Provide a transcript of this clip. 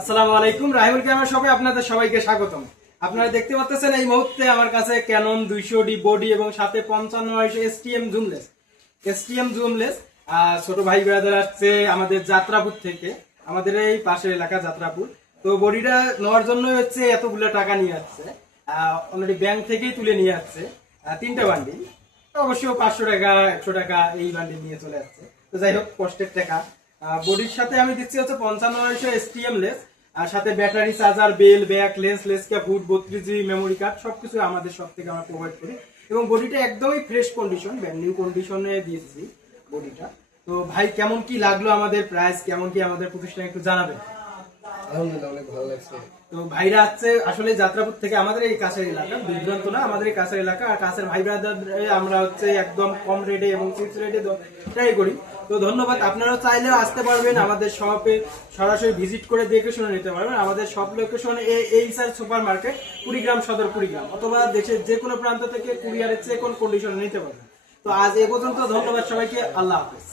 আসসালামু আলাইকুম, রাহিমুল ক্যামেরা শপে আপনাদের সবাইকে স্বাগতম। আপনারা দেখতে পাচ্ছেন এই মুহূর্তে আমার কাছে ক্যানন 200D বডি এবং সাথে 55 এসটিএম জুমলেস ছোট ভাই ব্রাদার আসছে আমাদের যাত্রাপুর থেকে, আমাদের এই পাশের এলাকা যাত্রাপুর। তো বডিটা নেওয়ার জন্য হচ্ছে এতগুলো টাকা নিয়ে আসছে, অলরেডি ব্যাংক থেকেই তুলে নিয়ে আসছে 3টা বান্ডিল, অবশ্য 500 টাকা 100 টাকা এই বান্ডিল নিয়ে চলে যাচ্ছে। তো যাই হোক, কষ্টের টাকা। বডির সাথে আমি দিচ্ছি হচ্ছে 55 এসটিএম লেস, আর সাথে battery, charger, bell, back, less cap, hood, 32GB memory card, সবকিছু আমাদের সব থেকে আমরা প্রোভাইড করি। এবং বডিটা একদমই ফ্রেশ কন্ডিশন, ব্র্যান্ড নিউ কন্ডিশনে দিয়েছি বডিটা। তো ভাই, কেমন কি লাগলো আমাদের প্রাইস, কেমন কি আমাদের প্রতিষ্ঠান একটু জানাবেন? আলহামদুলিল্লাহ, অনেক ভালো লাগছে। তো ভাইরা আছে আসলে যাত্রাপুর থেকে, আমাদের এই কাছের এলাকা, বিভ্রান্ত না, আমাদের এই কাছের এলাকা। আর কাছের ভাই ব্রাদার আমরা হচ্ছে একদম কম রেটে এবং চিপস রেটে ট্রাই করি। তো ধন্যবাদ। আপনারা চাইলেও আসতে পারবেন আমাদের শপে, সরাসরি ভিজিট করে দেখে শুনে নিতে পারবেন। আমাদের shop location HR super market, Kurigram সদর, কুড়িগ্রাম, অথবা দেশের যে কোনো প্রান্ত থেকে কুরিয়ারের চেয়ে কোন কন্ডিশনে নিতে পারবেন। তো আজ এ পর্যন্ত, ধন্যবাদ সবাইকে, আল্লাহ হাফেজ।